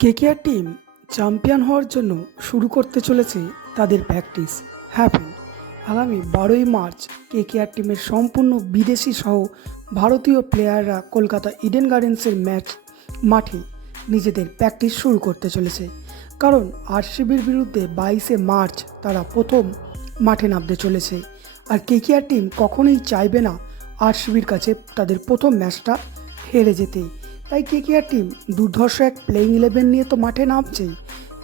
KKR team champion হওয়ার জন্য শুরু করতে চলেছে তাদের প্র্যাকটিস। হ্যাপেন আগামী 12ই মার্চ কেকেআর টিমের সম্পূর্ণ বিদেশি সহ ভারতীয় প্লেয়াররা কলকাতা ইডেন গার্ডেন্সের মাঠে নিজেদের প্র্যাকটিস শুরু করতে চলেছে। কারণ আরসিবির বিরুদ্ধে 22শে মার্চ তারা প্রথম মাঠে নামতে চলেছে। আর কেকেআর টিম কখনোই চাইবে না আরসিবির কাছে তাদের প্রথম ম্যাচটা হেরে যেতে। তাই কেকেআর টিম দুর্ধর্ষ এক প্লেইং 11 নিয়ে তো মাঠে নামছেই,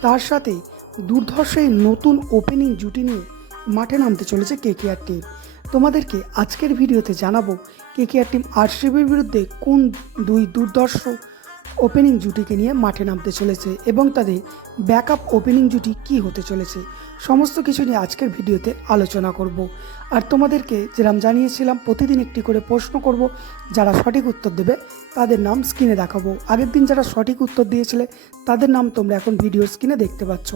তার সাথে দুর্ধর্ষ এই নতুন ওপেনিং জুটি নিয়ে মাঠে নামতে চলেছে কেকেআর টিম। তোমাদেরকে আজকের ভিডিওতে জানাবো কেকেআর টিম আরসিবির বিরুদ্ধে কোন দুই দুর্ধর্ষ ওপেনিং জুটিকে নিয়ে মাঠে নামতে চলেছে এবং তাদের ব্যাকআপ ওপেনিং জুটি কি হতে চলেছে। সমস্ত কিছু নিয়ে আজকের ভিডিওতে আলোচনা করব। আর তোমাদেরকে যেরকম জানিয়েছিলাম প্রতিদিন একটি করে প্রশ্ন করব, যারা সঠিক উত্তর দেবে তাদের নাম স্ক্রিনে দেখাবো। আগের দিন যারা সঠিক উত্তর দিয়েছিলে তাদের নাম তোমরা এখন ভিডিও স্ক্রিনে দেখতে পাচ্ছ।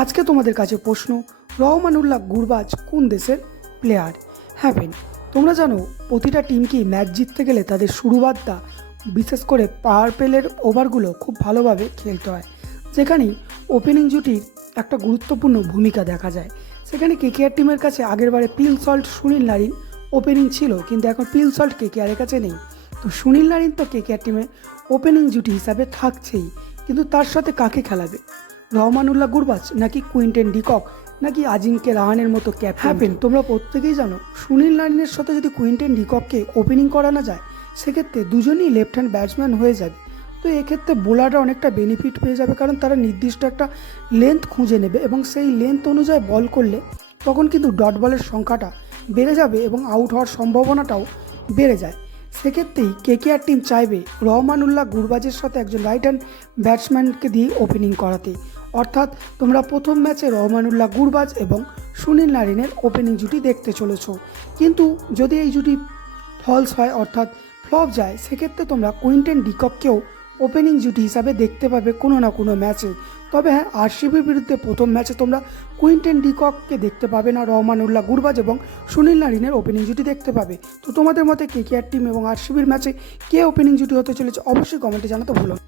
আজকে তোমাদের কাছে প্রশ্ন, রহমানুল্লাহ গুরবাজ কোন দেশের প্লেয়ার? হ্যাপেন তোমরা জানো প্রতিটা টিমকেই ম্যাচ জিততে গেলে তাদের শুরুবাতটা বিশেষ করে পাওয়ার প্লের ওভারগুলো খুব ভালোভাবে খেলতে হয়, যেখানেই ওপেনিং জুটির একটা গুরুত্বপূর্ণ ভূমিকা দেখা যায়। সেখানে কেকেআর টিমের কাছে আগেরবারে পিল সল্ট, সুনীল নারিন ওপেনিং ছিল, কিন্তু এখন পিল সল্ট কেকেআরের কাছে নেই। তো সুনীল নারিন তো কেকেআর টিমে ওপেনিং জুটি হিসাবে থাকছেই, কিন্তু তার সাথে কাকে খেলাবে? রহমানুল্লাহ গুরবাজ নাকি কুইন্টেন ডিকক নাকি আজিঙ্কে রাহানের মতো ক্যাপ্টেন? তোমরা প্রত্যেকেই জানো সুনীল নারিনের সাথে যদি কুইন্টেন ডিকককে ওপেনিং করানো যায় সেক্ষেত্রে দুজনই লেফট হ্যান্ড ব্যাটসম্যান হয়ে যাবে। তো এক্ষেত্রে বোলাররা অনেকটা বেনিফিট পেয়ে যাবে, কারণ তারা নির্দিষ্ট একটা লেন্থ খুঁজে নেবে এবং সেই লেন্থ অনুযায়ী বল করলে তখন কিন্তু ডট বলের সংখ্যাটা বেড়ে যাবে এবং আউট হওয়ার সম্ভাবনাটাও বেড়ে যায়। সেক্ষেত্রেই কেকেআর টিম চাইবে রহমানুল্লাহ গুরবাজের সাথে একজন রাইট হ্যান্ড ব্যাটসম্যানকে দিয়ে ওপেনিং করাতে। অর্থাৎ তোমরা প্রথম ম্যাচে রহমানুল্লাহ গুরবাজ এবং সুনীল নারিনের ওপেনিং জুটি দেখতে চলেছ। কিন্তু যদি এই জুটি ফলস হয় অর্থাৎ ফ্লপ যায়, সেক্ষেত্রে তোমরা কুইন্টেন ডিকককেও ওপেনিং জুটি হিসাবে দেখতে পাবে কোনো না কোনো ম্যাচে। তবে হ্যাঁ, আরসিবির বিরুদ্ধে প্রথম ম্যাচে তোমরা কুইন্টেন ডিকককে দেখতে পাবে না, রহমানুল্লাহ গুরবাজ এবং সুনীল নারিনের ওপেনিং জুটি দেখতে পাবে। তো তোমাদের মতে কেকেআর টিম এবং আরসিবির ম্যাচে কে ওপেনিং জুটি হতে চলেছে অবশ্যই কমেন্টে জানাতে ভুলো না।